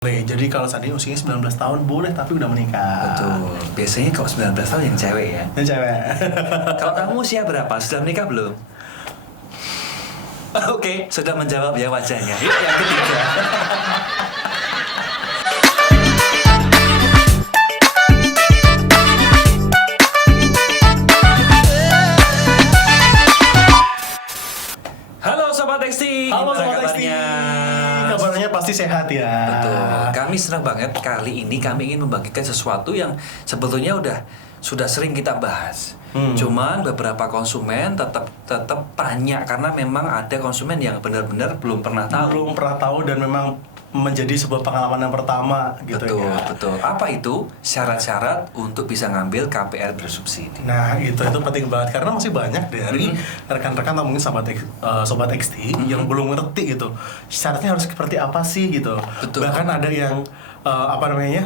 Boleh, jadi kalau seandainya usianya 19 tahun boleh tapi udah menikah. Betul. Biasanya kalau 19 tahun yang cewek ya. Yang cewek. Kalau kamu usia berapa? Sudah menikah belum? Oke, sudah menjawab ya wajahnya. Yuk yang ketiga. Halo Sobat Teksti, Halo gimana Sobat Teksti. kabarnya? Kabarnya pasti sehat ya. Betul. Kami senang banget kali ini kami ingin membagikan sesuatu yang sebetulnya sudah sering kita bahas. Cuman beberapa konsumen tetap tanya karena memang ada konsumen yang benar-benar belum pernah tahu. Belum pernah tahu dan memang menjadi sebuah pengalaman yang pertama gitu Betul, ya. betul. Apa itu syarat-syarat untuk bisa ngambil KPR bersubsidi? Nah itu penting banget karena masih banyak dari rekan-rekan atau mungkin sobat XT yang belum ngerti gitu syaratnya harus seperti apa sih gitu. Betul. Bahkan ada yang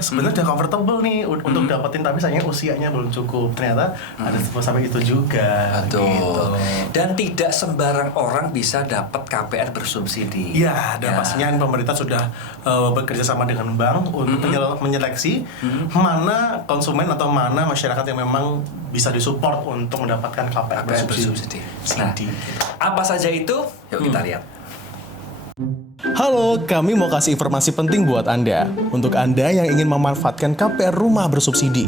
sebenarnya udah comfortable nih untuk dapetin tapi sayangnya usianya belum cukup. Ternyata ada sampai itu juga. Betul. Gitu. Dan tidak sembarang orang bisa dapat KPR bersubsidi. Iya, dan pastinya pemerintah sudah bekerja sama dengan bank untuk menyeleksi mana konsumen atau mana masyarakat yang memang bisa disupport untuk mendapatkan KPR bersubsidi. Nah, apa saja itu? Yuk kita lihat. Halo, kami mau kasih informasi penting buat Anda. Untuk Anda yang ingin memanfaatkan KPR rumah bersubsidi.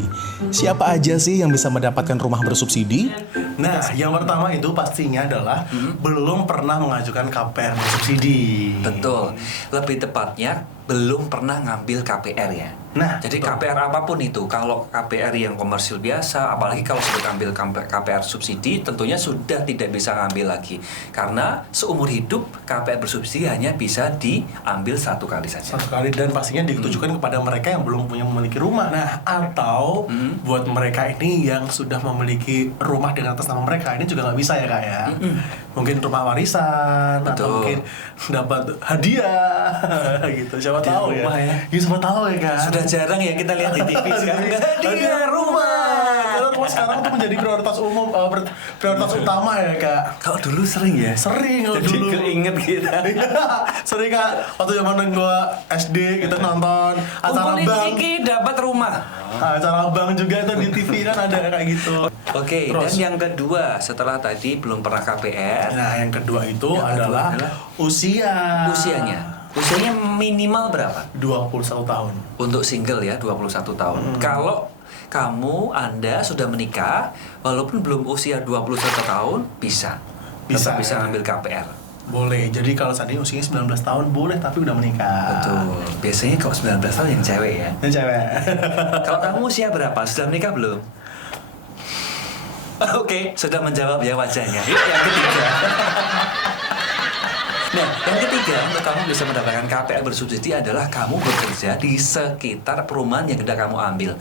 Siapa aja sih yang bisa mendapatkan rumah bersubsidi? Nah, yang pertama itu pastinya adalah belum pernah mengajukan KPR bersubsidi. Betul. Lebih tepatnya belum pernah ngambil KPR ya. Nah, jadi betul. KPR apapun itu, kalau KPR yang komersil biasa, apalagi kalau sudah ngambil KPR subsidi, tentunya sudah tidak bisa ngambil lagi. Karena seumur hidup KPR bersubsidi hanya bisa diambil satu kali saja. Satu kali dan pastinya ditujukan kepada mereka yang belum memiliki rumah. Nah, atau buat mereka ini yang sudah memiliki rumah dengan atas nama mereka, ini juga nggak bisa ya kak ya. Mungkin rumah warisan, Betul. atau mungkin dapat hadiah gitu. Siapa tahu ya. Rumah ya. Ya siapa tahu ya kan. Sudah jarang ya kita lihat di TV sekarang. Hadiah rumah. Karena rumah sekarang tuh menjadi prioritas umum, prioritas utama ya kak. Kalau dulu sering ya. Sering kalau Jadi dulu. keinget kita. Sering kak. Waktu zaman gua SD kita nonton acara Kumpulin bank. Ciki dapat rumah. Acara bank juga itu di TV kan ada kayak gitu. Oke, Terus? dan yang kedua setelah tadi belum pernah KPR, Nah, yang kedua itu Yang kedua adalah adalah usia. Usianya minimal berapa? 21 tahun. Untuk single ya 21 tahun. Kalau Anda sudah menikah walaupun belum usia 21 tahun bisa. Bisa. Tetap bisa ngambil KPR. Boleh. Jadi kalau seandainya usianya 19 tahun boleh tapi udah menikah. Betul. Biasanya kalau 19 tahun yang cewek ya. Yang cewek. Kalau kamu usia berapa? Sudah menikah belum? Oke, sudah menjawab ya wajahnya. Yuk yang ketiga. Nah, yang ketiga untuk kamu bisa mendapatkan KPR bersubsidi adalah kamu bekerja di sekitar perumahan yang hendak kamu ambil.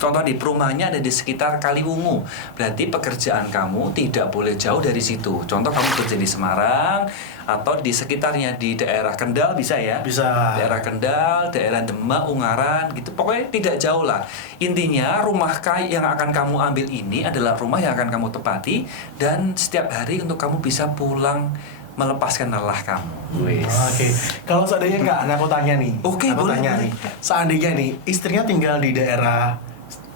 Contoh di perumahannya ada di sekitar Kaliwungu. Berarti pekerjaan kamu tidak boleh jauh dari situ. Contoh kamu kerja di Semarang atau di sekitarnya di daerah Kendal bisa ya? Bisa. Daerah Kendal, daerah Demak, Ungaran gitu. Pokoknya tidak jauh lah. Intinya rumah yang akan kamu ambil ini adalah rumah yang akan kamu tepati dan setiap hari untuk kamu bisa pulang melepaskan lelah kamu. Oke. Kalau seandainya enggak, aku tanya nih. Oke, aku boleh, tanya boleh. nih. Seandainya nih istrinya tinggal di daerah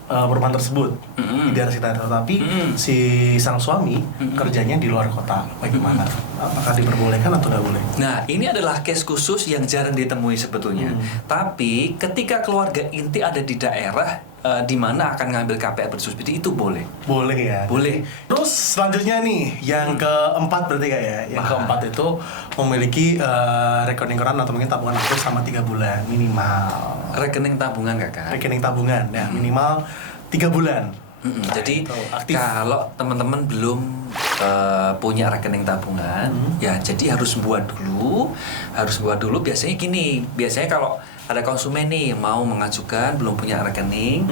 perumahan tersebut di daerah sekitar, tapi si sang suami kerjanya di luar kota, bagaimana? Apakah diperbolehkan atau tidak boleh? Nah, ini adalah case khusus yang jarang ditemui sebetulnya. Tapi ketika keluarga inti ada di daerah di mana akan ngambil KPR bersubsidi itu boleh. Boleh ya. Boleh. Terus selanjutnya nih, yang keempat berarti kak ya. Yang keempat itu memiliki rekening koran atau mungkin tabungan aktif sama 3 bulan minimal. Rekening tabungan kakak. Rekening tabungan, ya minimal 3 bulan. Jadi itu aktif. kalau teman-teman belum punya rekening tabungan, ya jadi harus buat dulu. Biasanya gini, biasanya kalau ada konsumen nih mau mengajukan belum punya rekening,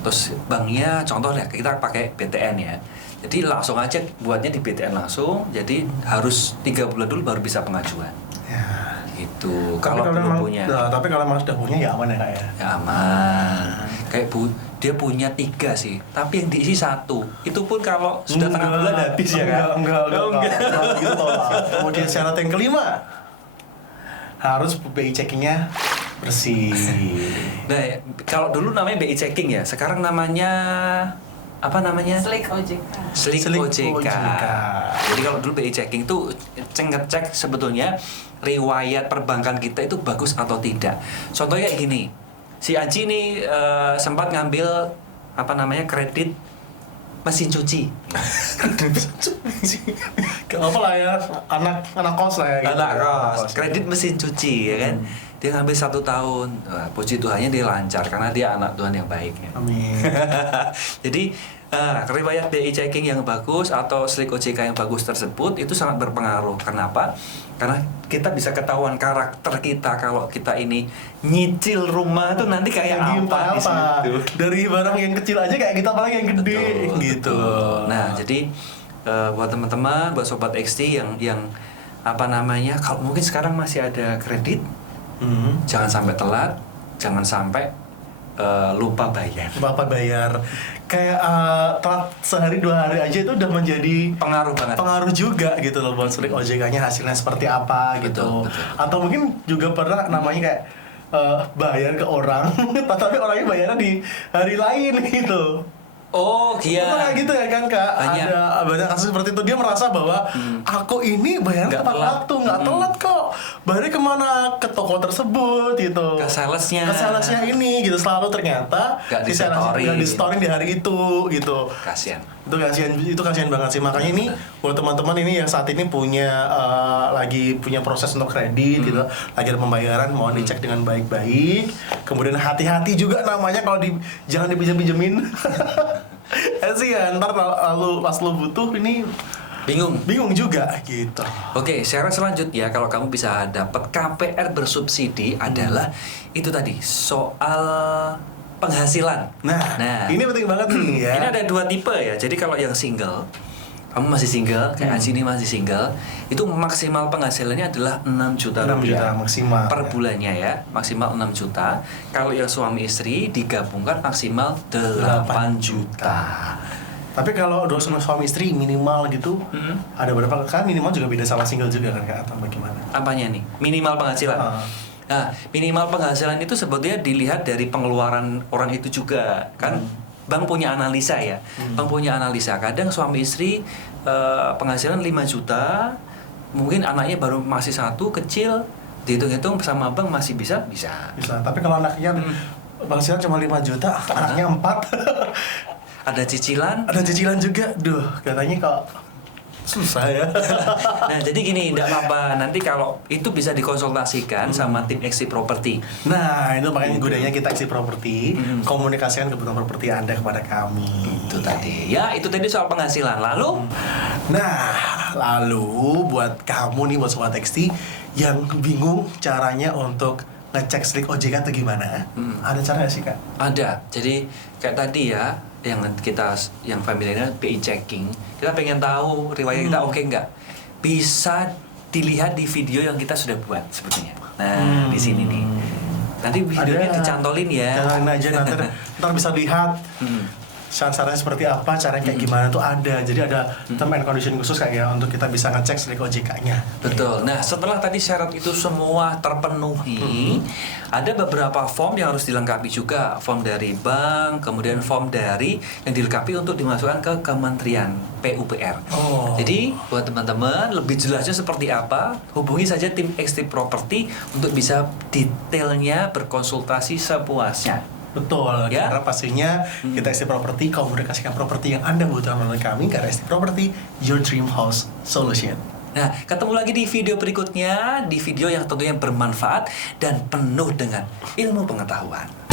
terus banknya contoh ya kita pakai BTN ya. Jadi langsung aja buatnya di BTN langsung. Jadi harus 3 bulan dulu baru bisa pengajuan. Ya. Gitu. Tapi Kalau belum memang- punya. tapi kalau memang sudah punya ya aman ya kak ya. Ya aman. Kayak dia punya 3 sih, tapi yang diisi 1. Itu pun kalau sudah tengah bulan habis ya kan? Enggak. Enggak. Gitu, Pak. Kemudian syarat yang kelima harus BI checkingnya bersih. Nah, kalau dulu namanya BI checking ya, sekarang namanya apa namanya? Slick OJK. Slick Slick OJK. OJK. Jadi kalau dulu BI checking tuh ngecek sebetulnya riwayat perbankan kita itu bagus atau tidak. Contohnya kayak gini, si Aji ini sempat ngambil apa namanya kredit mesin cuci. Gak apa lah ya, anak kos lah ya. Gitu. Anak kos, kredit mesin cuci ya kan. Dia ngambil 1 tahun. Wah, puji Tuhannya dia lancar karena dia anak Tuhan yang baik. Ya. Amin. Jadi riwayat BI checking yang bagus atau Slick OJK yang bagus tersebut itu sangat berpengaruh. Kenapa? Karena kita bisa ketahuan karakter kita kalau kita ini nyicil rumah itu nanti kayak apa di situ. Dari barang yang kecil aja kayak kita apalagi yang gede. Betul, Gitu. betul. Nah, jadi buat teman-teman, buat sobat XT yang apa namanya, kalau mungkin sekarang masih ada kredit, jangan sampai telat, jangan sampai lupa bayar. Bapak bayar kayak telat sehari 2 hari aja itu udah menjadi Pengaruh banget. pengaruh juga gitu loh buat Slick OJK-nya hasilnya seperti apa gitu. Betul. Atau mungkin juga pernah namanya kayak bayar ke orang tapi orangnya bayarnya di hari lain gitu. Oh iya. Itu kayak gitu ya kan Kak. Banyak. Ada banyak kasus seperti itu, dia merasa bahwa aku ini bayar Nggak tepat telat. waktu, nggak telat kok. Bayarnya kemana? Ke toko tersebut gitu. Ke salesnya. Ke salesnya ini gitu, selalu ternyata Nggak di-story. nggak di-story di hari itu gitu. Kasian. Itu kasihan banget sih. Makanya ini buat teman-teman ini yang saat ini punya lagi punya proses untuk kredit gitu, lagi ada pembayaran, mohon dicek dengan baik-baik. Kemudian hati-hati juga namanya kalau jangan dipinjam-pinjemin. Sih ya, ntar lalu pas lo butuh ini bingung juga gitu. Oke, syarat selanjutnya kalau kamu bisa dapat KPR bersubsidi adalah itu tadi soal penghasilan. Nah, ini penting banget nih ya. Ini ada 2 tipe ya. Jadi kalau yang single, kamu masih single, kayak Aji ini masih single, itu maksimal penghasilannya adalah 6 juta 6 rupiah juta maksimal per ya. bulannya ya, maksimal 6 juta. Kalau yang suami istri digabungkan maksimal 8 juta. Tapi kalau dua suami istri minimal gitu, ada berapa kan minimal juga beda sama single juga kan Kak, atau bagaimana? Apanya nih? Minimal penghasilan. Nah, minimal penghasilan itu sebetulnya dilihat dari pengeluaran orang itu juga kan. Bang punya analisa ya. Bang punya analisa. Kadang suami istri penghasilan 5 juta, mungkin anaknya baru masih 1 kecil, dihitung-hitung sama Bang masih bisa. Bisa. Tapi kalau anaknya penghasilan cuma 5 juta, anaknya 4. Ada cicilan. Ada cicilan juga. Duh, katanya kok susah ya. Nah, jadi gini, enggak apa-apa. Nanti kalau itu bisa dikonsultasikan sama tim XT Property. Nah, itu makanya gunanya kita Exit Property, komunikasikan kebutuhan properti Anda kepada kami. Itu tadi. Ya, itu tadi soal penghasilan. Lalu Lalu buat kamu nih, buat Sobat XT yang bingung caranya untuk ngecek Slick OJK itu gimana? Ada cara nggak sih Kak? ada. Jadi kayak tadi ya, yang familiarnya BI checking. Kita pengen tahu riwayat kita oke nggak? Bisa dilihat di video yang kita sudah buat sebetulnya. Nah, di sini nih. Nanti videonya dicantolin ya. Jangan aja ntar bisa lihat syarat-syaratnya seperti apa, caranya kayak gimana tuh ada. Jadi ada term and condition khusus kayak ya untuk kita bisa ngecek Slick OJK-nya. Betul. Nah, setelah tadi syarat itu semua terpenuhi, ada beberapa form yang harus dilengkapi juga. Form dari bank, kemudian form dari yang dilengkapi untuk dimasukkan ke Kementerian PUPR. Jadi, buat teman-teman, lebih jelasnya seperti apa, hubungi saja tim XT Property untuk bisa detailnya berkonsultasi sepuasnya. Betul, Ya. karena pastinya kita ST Property komunikasikan properti yang Anda butuhkan melalui kami, karena ST Property, your dream house solution. Nah, ketemu lagi di video berikutnya, di video yang tentunya bermanfaat dan penuh dengan ilmu pengetahuan.